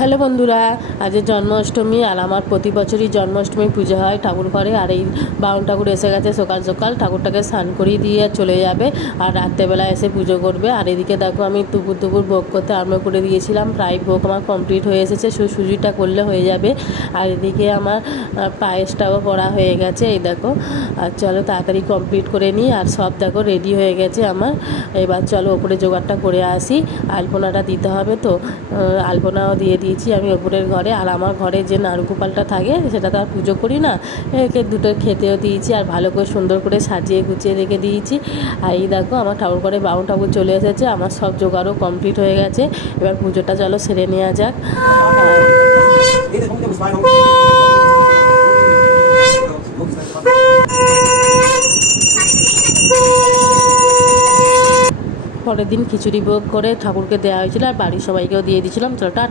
Hello বন্ধুরা, আজ জন্মাষ্টমী আর আমার প্রতি বছরই জন্মাষ্টমী পুজো হয় ঠাকুর ঘরে। আর এই বাউন ঠাকুর এসে গেছে সকাল সকাল, ঠাকুরটাকে স্নান করিয়ে দিয়ে চলে যাবে আর রাত্রেবেলা এসে পুজো করবে। আর এদিকে দেখো আমি দুপুর ভোগ করতে আরম্ভ করে দিয়েছিলাম, প্রায় ভোগ আমার কমপ্লিট হয়ে এসেছে, সুজিটা করলে হয়ে যাবে। আর এদিকে আমার পায়েসটাও করা হয়ে গেছে, এই দেখো। আর চলো তাড়াতাড়ি কমপ্লিট করে নিই। আর সব দেখো রেডি হয়ে গেছে আমার। এবার চলো ওপরে জোগাড়টা করে আসি, আলপনাটা দিতে হবে তো। আলপনাও দিয়ে দিয়েছি আমি ওপরের ঘরে। আর আমার ঘরে যে নারুগোপালটা থাকে সেটা তো আর পুজো করি না, একে দুটো খেতেও দিয়েছি আর ভালো করে সুন্দর করে সাজিয়ে গুছিয়ে রেখে দিয়েছি। আর এই দেখো আমার ঠাকুর ঘরে বাউন ঠাকুর চলে এসেছে, আমার সব জোগাড়ও কমপ্লিট হয়ে গেছে। এবার পুজোটা চলো সেরে নেওয়া যাক। পরের দিন খিচুড়ি ভোগ করে ঠাকুরকে দেওয়া হয়েছিল আর বাড়ির সবাইকেও দিয়ে দিয়েছিলাম। চলো।